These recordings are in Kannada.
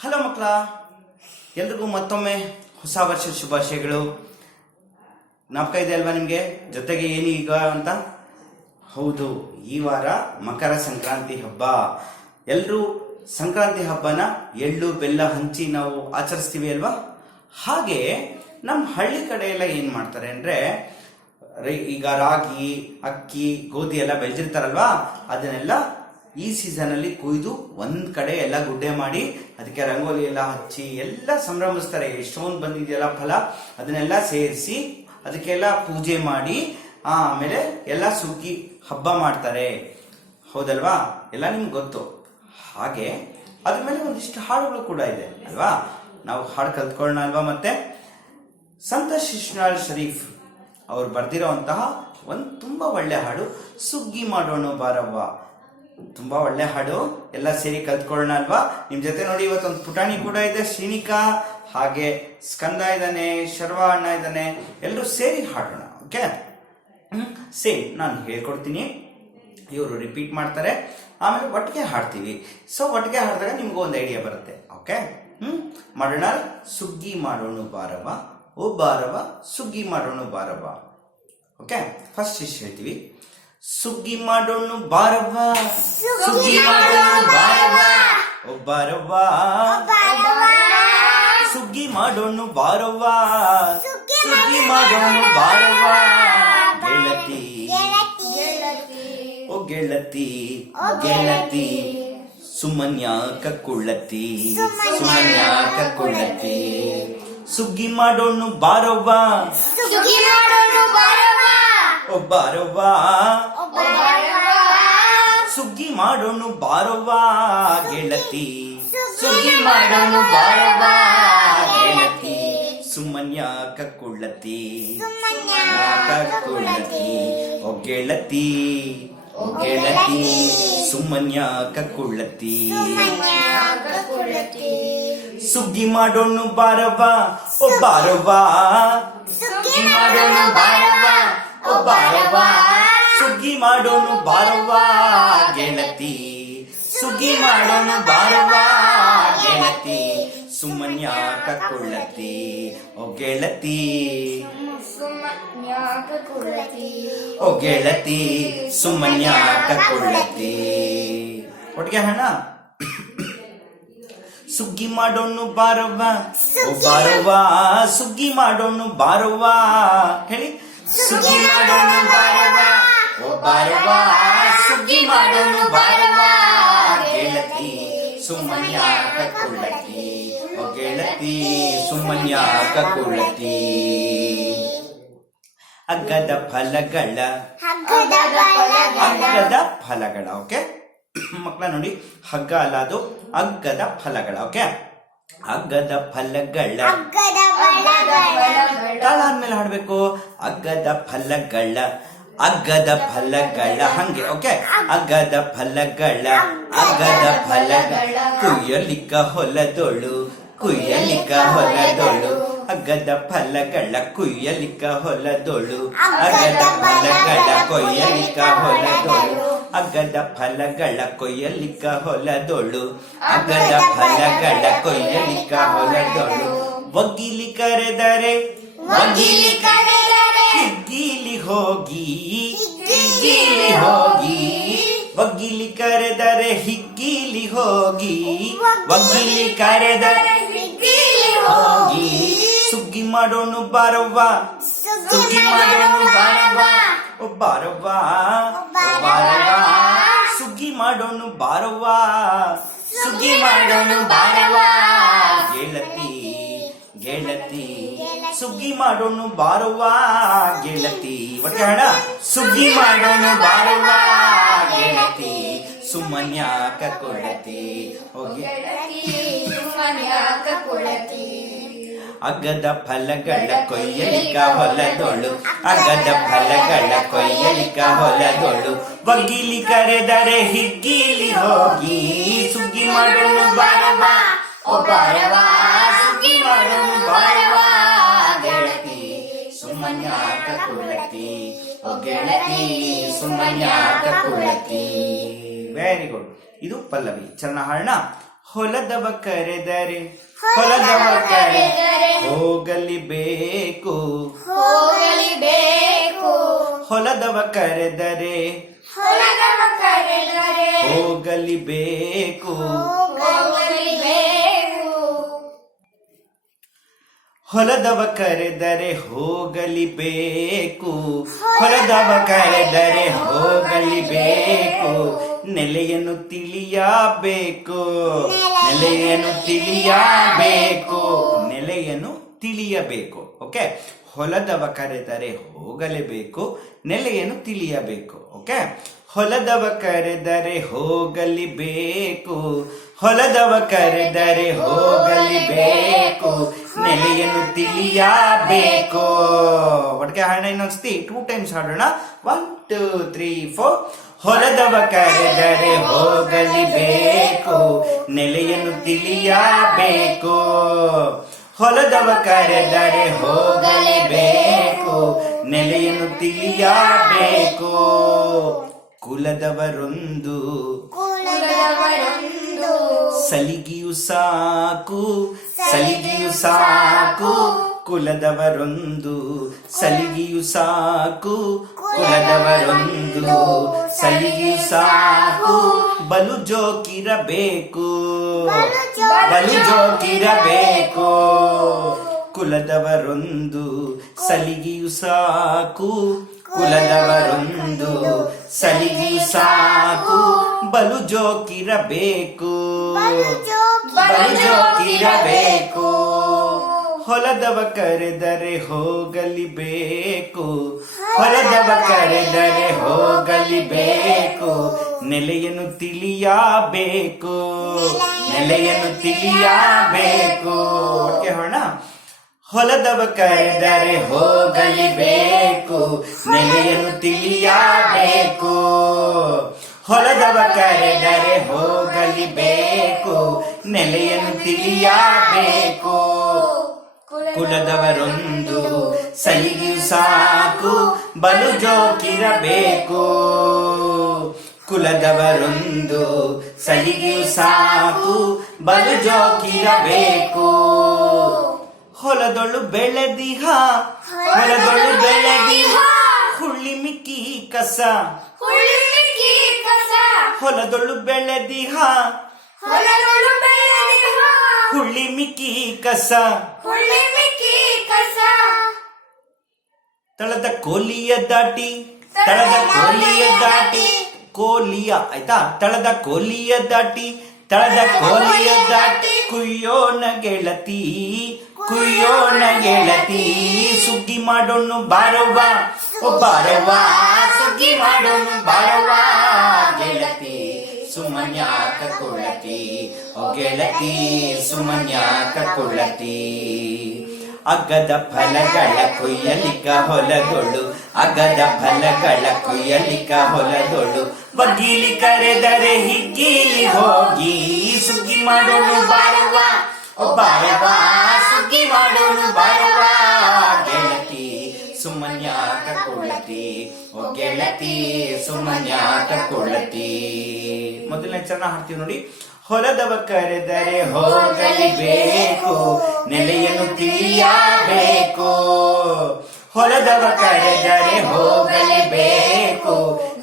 ಹಲೋ ಮಕ್ಕಳ, ಎಲ್ರಿಗೂ ಮತ್ತೊಮ್ಮೆ ಹೊಸ ವರ್ಷದ ಶುಭಾಶಯಗಳು. ಜ್ಞಾಪಕ ಇದೆ ಅಲ್ವಾ ನಿಮಗೆ? ಜೊತೆಗೆ ಏನೀಗ ಅಂತ? ಹೌದು, ಈ ವಾರ ಮಕರ ಸಂಕ್ರಾಂತಿ ಹಬ್ಬ. ಎಲ್ಲರೂ ಸಂಕ್ರಾಂತಿ ಹಬ್ಬನ ಎಳ್ಳು ಬೆಲ್ಲ ಹಂಚಿ ನಾವು ಆಚರಿಸ್ತೀವಿ ಅಲ್ವಾ? ಹಾಗೆ ನಮ್ಮ ಹಳ್ಳಿ ಕಡೆ ಎಲ್ಲ ಏನ್ ಮಾಡ್ತಾರೆ ಅಂದ್ರೆ, ಈಗ ರಾಗಿ, ಅಕ್ಕಿ, ಗೋಧಿ ಎಲ್ಲ ಬೆಳೆದಿರ್ತಾರಲ್ವಾ, ಅದನ್ನೆಲ್ಲ ಈ ಸೀಸನ್ ಅಲ್ಲಿ ಕೊಯ್ದು ಒಂದ್ ಕಡೆ ಎಲ್ಲ ಗುಡ್ಡೆ ಮಾಡಿ ಅದಕ್ಕೆ ರಂಗೋಲಿ ಎಲ್ಲ ಹಚ್ಚಿ ಎಲ್ಲ ಸಂಭ್ರಮಿಸ್ತಾರೆ. ಎಷ್ಟೊಂದು ಬಂದಿದೆಯಲ್ಲ ಫಲ, ಅದನ್ನೆಲ್ಲ ಸೇರಿಸಿ ಅದಕ್ಕೆಲ್ಲ ಪೂಜೆ ಮಾಡಿ ಆಮೇಲೆ ಎಲ್ಲ ಸುಗ್ಗಿ ಹಬ್ಬ ಮಾಡ್ತಾರೆ. ಹೌದಲ್ವಾ? ಎಲ್ಲ ನಿಮ್ಗೆ ಗೊತ್ತು. ಹಾಗೆ ಅದ್ರ ಮೇಲೆ ಒಂದಿಷ್ಟು ಹಾಡುಗಳು ಕೂಡ ಇದೆ ಅಲ್ವಾ? ನಾವು ಹಾಡು ಕಲ್ತ್ಕೊಳ್ಳೋಣ ಅಲ್ವಾ? ಮತ್ತೆ ಸಂತ ಶಿಶ್ನಾಳ್ ಶರೀಫ್ ಅವ್ರು ಬರ್ದಿರೋಂತಹ ಒಂದು ತುಂಬಾ ಒಳ್ಳೆ ಹಾಡು, ಸುಗ್ಗಿ ಮಾಡೋಣ ಬಾರವ್ವ. ತುಂಬಾ ಒಳ್ಳೆ ಹಾಡು, ಎಲ್ಲ ಸೇರಿ ಕಲ್ತ್ಕೊಳ್ಳೋಣ ಅಲ್ವಾ? ನಿಮ್ ಜೊತೆ ನೋಡಿ ಇವತ್ತೊಂದು ಪುಟಾಣಿ ಕೂಡ ಇದೆ, ಶ್ರೀನಿಕಾ, ಹಾಗೆ ಸ್ಕಂದ ಇದ್ದಾನೆ, ಶರ್ವ ಅಣ್ಣ ಇದ್ದಾನೆ. ಎಲ್ಲರೂ ಸೇರಿ ಹಾಡೋಣ. ಓಕೆ? ಸೇಮ್ ನಾನು ಹೇಳ್ಕೊಡ್ತೀನಿ, ಇವರು ರಿಪೀಟ್ ಮಾಡ್ತಾರೆ, ಆಮೇಲೆ ಒಟ್ಟಿಗೆ ಹಾಡ್ತೀವಿ. ಸೊ ಒಟ್ಟಿಗೆ ಹಾಡಿದಾಗ ನಿಮ್ಗೂ ಒಂದು ಐಡಿಯಾ ಬರುತ್ತೆ. ಓಕೆ? ಮಾಡೋಣ. ಸುಗ್ಗಿ ಮಾಡೋಣ ಬಾರವ, ಓ ಬಾರವ ಸುಗ್ಗಿ ಮಾಡೋಣ ಬಾರವ. ಓಕೆ? ಫಸ್ಟ್ ಇಷ್ಟು ಹೇಳ್ತೀವಿ. ಸುಗ್ಗಿ ಮಾಡೋಣ ಬಾರವ್ವ, ಸುಗ್ಗಿ ಮಾಡೋಣ ಬಾರವ್ವ, ಓ ಬಾರವ್ವ ಸುಗ್ಗಿ ಮಾಡೋಣ ಬಾರವ್ವ, ಸುಗ್ಗಿ ಮಾಡೋಣ ಬಾರವ್ವ. ಗೆಳತಿ ಓ ಗೆಳತಿ, ಗೆಳತಿ ಸುಮನ್ಯಾಕ ಕುಳ್ಳತಿ, ಸುಮನ್ಯಾಕ ಕುಳ್ಳತಿ. ಸುಗ್ಗಿ ಮಾಡೋಣ ಬಾರವ್ವ, ಓ ಬಾರವ್ವ ಸುಗ್ಗಿ ಮಾಡೋಣ ಬಾರವ್ವ. ಗೆಳತಿ ಸುಗ್ಗಿ ಮಾಡೋಣ ಬಾರವ್ವ, ಗೆಳತಿ ಸುಮನ್ಯಾಕ ಕುಳ್ಳತಿ, ಕುಳ್ಳತಿ. ಓ ಗೆಳತಿ, ಓ ಗೆಳತಿ ಸುಮನ್ಯಾಕ ಕುಳ್ಳತಿ. ಸುಗ್ಗಿ ಮಾಡೋಣ ಬಾರವ್ವ, ಓ ಬಾರವ್ವ ಸುಗ್ಗಿ ಮಾಡೋಣ ಬಾರವ್ವ, ಓ ಬಾರವ್ವ ಸುಗ್ಗಿ ಮಾಡೋಣ ಬಾರವ್ವ. ಗೆಳತಿ ಸುಗ್ಗಿ ಮಾಡೋಣ ಬಾರವ್ವ, ಗೆಳತಿ ಸುಮನ್ಯಾಕ ಕುಳ್ಳತಿ. ಓ ಗೆಳತಿ, ಓ ಗೆಳತಿ ಸುಮನ್ಯಾಕ ಕುಳ್ಳತಿ. ಒಟ್ಟಿಗೆ ಹಣ. ಸುಗ್ಗಿ ಮಾಡೋಣ ಬಾರವ್ವ, ಓ ಬಾರವ್ವ ಸುಗ್ಗಿ ಮಾಡೋಣ ಬಾರವ್ವ. ಹೇಳಿ. ಸುಗ್ಗಿ ಮಾಡೋಣ ಬಾರವ್ವ, ಓ ಬಾರವ್ವ ಸುಗ್ಗಿ ಮಾಡೋಣ ಬಾರವ್ವ. ಗೆಳತಿ ಸುಮನ್ಯಾಕ ಕುಳ್ಳತಿ, ಓ ಗೆಳತಿ ಸುಮನ್ಯಾಕ ಕುಳ್ಳತಿ. ಅಗ್ಗದ ಫಲಗಳ, ಅಗ್ಗದ ಫಲಗಳ. ಓಕೆ ಮಕ್ಕಳ ನೋಡಿ, ಹಗ್ಗ ಅಲ್ಲ ಅದು, ಅಗ್ಗದ ಫಲಗಳ. ಓಕೆ? ಅಗ್ಗದ ಫಲಗಳ, ತಾಳ ಆದ್ಮೇಲೆ ಹಾಡ್ಬೇಕು. ಅಗ್ಗದ ಫಲಗಳ, ಅಗ್ಗದ ಫಲಗಳ. ಹಂಗೆ. ಓಕೆ? ಅಗ್ಗದ ಫಲಗಳ, ಅಗ್ಗದ ಫಲಗಳ. ಕುಯ್ಯಲಿಕ್ಕ ಹೊಲದೊಳು, ಕುಯ್ಯಲಿಕ್ಕ ಹೊಲದೊಳು. ಅಗ್ಗದ ಫಲಗಳ ಕುಯ್ಯಲಿಕ್ಕ ಹೊಲದೊಳು, ಅಗ್ಗದ ಫಲಗಳ ಕೊಯ್ಯಲಿಕ್ಕ ಹೊಲದೊಳು. ಅಗ್ಗದ ಫಲಗಳ ಕೊಯ್ಯಲಿಕ್ಕ ಹೊಲದೊಳು, ಅಗ್ಗದ ಫಲಗಳ ಕೊಯ್ಯಲಿಕ್ಕ ಹೊಲದೊಳು. ಒಗ್ಗಿಲಿ ಕರೆದರೆ, ಒಗ್ಗಿಲಿ ಕರೆದರೆ ಹಿಗ್ಗಿಲಿ ಹೋಗಿ, ಹಿಗ್ಗಿಲಿ ಹೋಗಿ. ಒಗ್ಗಿಲಿ ಕರೆದರೆ ಹಿಗ್ಗಿಲಿ ಹೋಗಿ, ಒಗ್ಗಿಲಿ ಕರೆದರೆ ಹಿಗ್ಗಿಲಿ ಹೋಗಿ. ಸುಗ್ಗಿ ಮಾಡೋಣ ಬಾರವ್ವ, ಸುಗ್ಗಿ ಮಾಡೋಣ ಬಾರವ್ವ, ಓ ಬಾರವ್ವ ಬಾರವ್ವ ಸುಗ್ಗಿ ಮಾಡೋಣ ಬಾರವ್ವ, ಸುಗ್ಗಿ ಮಾಡೋಣ ಬಾರವ್ವ. ಗೆಳತಿ, ಗೆಳತಿ ಸುಗ್ಗಿ ಮಾಡೋಣ ಬಾರವ್ವ, ಗೆಳತಿ. ಒಟ್ಟಿಗೆ ಹಾಡ. ಸುಗ್ಗಿ ಮಾಡೋಣ ಬಾರವ್ವ, ಗೆಳತಿ ಸುಮನ್ಯಾಕ ಕುಳ್ಳತಿ. ಹೋಗಿ. ಅಗ್ಗದ ಫಲಗಳ ಕೊಯ್ಯಲಿಕ ಹೊಲದೊಳು, ಅಗ್ಗದ ಫಲಗಳ ಕೊಯ್ಯಲಿಕ ಹೊಲದೊಳು. ಬಗ್ಗಿಲಿ ಕರೆದರೆ ಹಿಗ್ಗಿಲಿ ಹೋಗಿ, ಸುಗ್ಗಿ ಮಾಡೋಣ ಬಾರವ್ವ, ಓ ಬಾರವ್ವ ಸುಗ್ಗಿ ಮಾಡೋಣ ಬಾರವ್ವ. ಗೆಳತಿ ಸುಮನ್ಯಾಕ ಕುಳ್ಳತಿ, ಓ ಗೆಳತಿ ಸುಮನ್ಯಾಕ ಕುಳ್ಳತಿ. Very good. ಇದು ಪಲ್ಲವಿ. ಚರಣ ಹಾಡೋಣ. ಹೊಲದವ ಕರೆದರೆ ಹೊಲದವ ಕರೆದರೆ ಹೋಗಲಿಬೇಕು ಹೋಗಲಿಬೇಕು ಹೊಲದವ ಕರೆದರೆ ಹೋಗಲಿಬೇಕು ಹೋಗಲಿಬೇಕು ಹೊಲದವ ಕರೆದರೆ ಹೋಗಲಿಬೇಕು ಹೊಲದವ ಕರೆದರೆ ಹೋಗಲಿಬೇಕು ನೆಲೆಯನ್ನು ತಿಳಿಯಬೇಕು ನೆಲೆಯನ್ನು ತಿಳಿಯಬೇಕು ನೆಲೆಯನ್ನು ತಿಳಿಯಬೇಕು ಓಕೆ ಹೊಲದವ ಕರೆದರೆ ಹೋಗಲೇಬೇಕು ನೆಲೆಯನ್ನು ತಿಳಿಯಬೇಕು ಓಕೆ ಹೊಲದವ ಕರೆದರೆ ಹೋಗಲಿಬೇಕು ಹೊಲದವ ಕರೆದರೆ ಹೋಗಲಿಬೇಕು ನೆಲೆಯನ್ನು ತಿಳಿಯಬೇಕು ಒಟ್ಟಿಗೆ ಹಾಡೋಣ ಇನ್ನೊಂದ್ಸತಿ 2 times ಹಾಡೋಣ 1 2 3 4 ಹೊಲದವ ಕರೆದರೆ ಹೋಗಲಿಬೇಕು ನೆಲೆಯನ್ನು ತಿಳಿಯಬೇಕು ಹೊಲದವ ಕರೆದರೆ ಹೋಗಲೇಬೇಕು ನೆಲೆಯನ್ನು ತಿಳಿಯಬೇಕು ಕುಲದವರೊಂದು ಸಲಿಗೆಯು ಸಾಕು ಸಲಿಗೆಯು ಸಾಕು ಕುಲದವರೊಂದು ಸಲಿಗೆಯು ಸಾಕು ಕುಲದವರೊಂದು ಸಲಿಗೆಯು ಸಾಕು ಬಲು ಜೋಕಿರಬೇಕು ಬಲು ಜೋಕಿರಬೇಕು ಕುಲದವರೊಂದು ಸಲಿಗೆಯು ಸಾಕು ಕುಲದವರೊಂದು ಸಲಿಗೆಯು ಸಾಕು ಬಲು ಜೋಕಿರಬೇಕು ಬಲು ಜೋಕಿರಬೇಕು ಹೊಲದವ ಕರೆದರೆ ಹೋಗಲಿಬೇಕು ಹೊಲದವ ಕರೆದರೆ ಹೋಗಲಿಬೇಕು ನೆಲೆಯನ್ನು ತಿಳಿಯಬೇಕು ನೆಲೆಯನ್ನು ತಿಳಿಯಬೇಕು ಓಕೆ ಹೋಣ ಹೊಲದವ ಕರೆದರೆ ಹೋಗಲಿಬೇಕು ನೆಲೆಯನ್ನು ತಿಳಿಯಬೇಕು ಹೊಲದವ ಕರೆದರೆ ಹೋಗಲಿಬೇಕು ನೆಲೆಯನ್ನು ತಿಳಿಯಬೇಕು ಕುಲದವರೊಂದು ಸಲಿಗೆಯು ಸಾಕು ಬಲು ಜೋಕಿರಬೇಕು ಕುಲದವರೊಂದು ಸಲಿಗೆಯು ಸಾಕು ಬಲು ಜೋಕಿರಬೇಕು ಹೊಲದೊಳು ಬೆಳೆದಿಹ ಹೊಲದೊಳು ಬೆಳೆದಿಹ ಹುಳ್ಳಿ ಮಿಕ್ಕಿ ಕಸ ಹೊಲದೊಳು ಬೆಳೆದಿಹ ಹುಳ್ಳಿ ಮಿಕ್ಕಿ ಕಸ ತಳದ ಕೋಲಿಯ ದಾಟಿ ತಳದ ಕೋಲಿಯ ದಾಟಿ ಕೋಲಿಯ ಆಯ್ತಾ ತಳದ ಕೋಲಿಯ ದಾಟಿ ತಳದ ಕೋಲಿಯ ದಾಟಿ ಕುಯ್ಯೋಣ ಗೆಳತಿ ಕುಯ್ಯೋಣ ಗೆಳತಿ ಸುಗ್ಗಿ ಮಾಡೋಣ ಬಾರವ್ವ ಓ ಬಾರವ್ವ ಸುಗ್ಗಿ ಮಾಡೋಣ ಬಾರವ್ವ ಗೆಳತಿ ಸುಮನ್ಯಾಕ ಕೊಳತಿ ಓ ಗೆಳತಿ ಸುಮನ್ಯಾಕ ಕೊಳತಿ ಅಗ್ಗದ ಫಲಗಳ ಕೊಯ್ಯಲಿಕ ಹೊಲದೊಳು ಅಗ್ಗದ ಫಲಗಳ ಕೊಯ್ಯಲಿಕ ಹೊಲದೊಳು ಬಗ್ಗಿಲಿ ಕರೆದರೆ ಹಿಗ್ಗಿಲಿ ಹೋಗಿ ಸುಗ್ಗಿ ಮಾಡೋಣ ಬಾರವ್ವ ಓ ಬಾರವ್ವ ಸುಗ್ಗಿ ಮಾಡೋಣ ಬಾರವ್ವ ಗೆಳತಿ ಸುಮನ್ಯಾಕ ಕೊಳತಿ ಓ ಗೆಳತಿ ಸುಮನ್ಯಾಕ ಕೊಳತಿ ಮೊದಲನೇ ಚರಣ ಹಾಡ್ತೀವಿ ನೋಡಿ ಹೊಲದವ ಕರೆದರೆ ಹೋಗಲಿಬೇಕು ನೆಲೆಯನ್ನು ತಿಳಿಯಬೇಕು ಹೊಲದವ ಕರೆದರೆ ಹೋಗಲಿಬೇಕು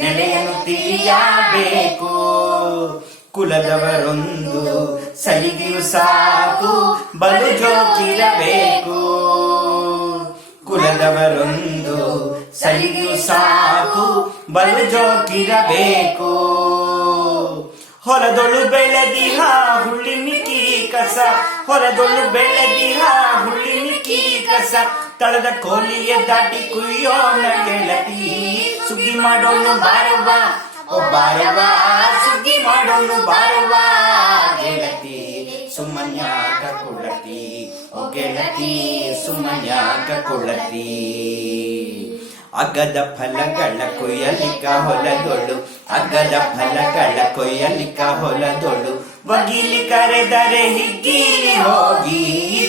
ನೆಲೆಯನ್ನು ತಿಳಿಯಬೇಕು ಕುಲದವರೊಂದು ಸಲಿಗೆಯು ಸಾಕು ಬಲು ಜೋಕಿರಬೇಕು ಕುಲದವರೊಂದು ಸಲಿಗೆಯು ಸಾಕು ಬಲು ಜೋಕಿರಬೇಕು ಹೊಲದೊಳು ಬೆಳೆದಿಹ ಹುಳ್ಳಿ ಮಿಕ್ಕಿ ಕಸ ಹೊಲದೊಳು ಬೆಳೆದಿಹ ಹುಳ್ಳಿ ಮಿಕ್ಕಿ ಕಸ ತಳದ ಕೋಲಿಯ ದಾಟಿ ಕುಯ್ಯೋಣ ಗೆಳತಿ ಸುಗ್ಗಿ ಮಾಡೋಣ ಬಾರವ್ವ ಓ ಬಾರವ್ವ ಸುಗ್ಗಿ ಮಾಡೋಣ ಬಾರವ್ವ ಗೆಳತಿ ಸುಮನ್ಯಾಕ ಕೊಳತಿ ಓ ಗೆಳತಿ ಸುಮನ್ಯಾಕ ಕೊಳತಿ ಅಗ್ಗದ ಫಲಗಳ ಕೊಯ್ಯಲಿಕ ಹೊಲದೊಳು ಅಗ್ಗದ ಫಲಗಳ ಕೊಯ್ಯಲಿಕ ಹೊಲದೊಳು ಬಗಿಲಿ ಕರೆದರೆ ಹಿಗ್ಗಿಲಿ ಹೋಗಿ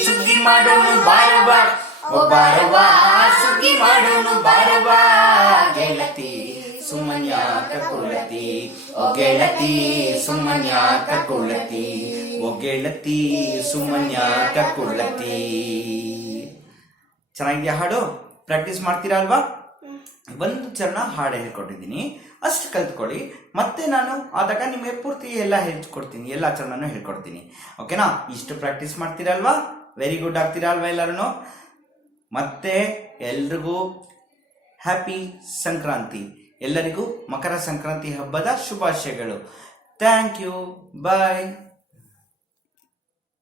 ಸುಗ್ಗಿ ಮಾಡೋಣ ಬಾರವ್ವ ಓ ಬಾರವ್ವ ಸುಗ್ಗಿ ಮಾಡೋಣ ಬಾರವ್ವ ಗೆಳತಿ ಸುಮ್ಮನ್ಯಾಕ ಕುಳ್ಳತಿ ಓ ಗೆಳತಿ ಸುಮ್ಮನ್ಯಾಕ ಕುಳ್ಳತಿ ಓ ಗೆಳತಿ ಸುಮ್ಮನ್ಯಾಕ ಕುಳ್ಳತಿ. ಚೆನ್ನಾಗಿದೆಯಾ ಹಾಡು? ಪ್ರಾಕ್ಟೀಸ್ ಮಾಡ್ತೀರಾ ಅಲ್ವಾ? ಒಂದು ಚರಣ ಹಾಡು ಹೇಳ್ಕೊಟ್ಟಿದ್ದೀನಿ, ಅಷ್ಟು ಕಲ್ತ್ಕೊಳ್ಳಿ. ಮತ್ತೆ ನಾನು ಆದಾಗ ನಿಮಗೆ ಪೂರ್ತಿ ಎಲ್ಲ ಹೇಳ್ಕೊಡ್ತೀನಿ, ಎಲ್ಲ ಚರಣನೂ ಹೇಳ್ಕೊಡ್ತೀನಿ. ಓಕೆನಾ? ಇಷ್ಟು ಪ್ರಾಕ್ಟೀಸ್ ಮಾಡ್ತೀರಾ ಅಲ್ವಾ? ವೆರಿ ಗುಡ್ ಆಗ್ತೀರಾ ಅಲ್ವಾ ಎಲ್ಲರೂ? ಮತ್ತೆ ಎಲ್ರಿಗೂ ಹ್ಯಾಪಿ ಸಂಕ್ರಾಂತಿ. ಎಲ್ಲರಿಗೂ ಮಕರ ಸಂಕ್ರಾಂತಿ ಹಬ್ಬದ ಶುಭಾಶಯಗಳು. Thank you. ಬಾಯ್.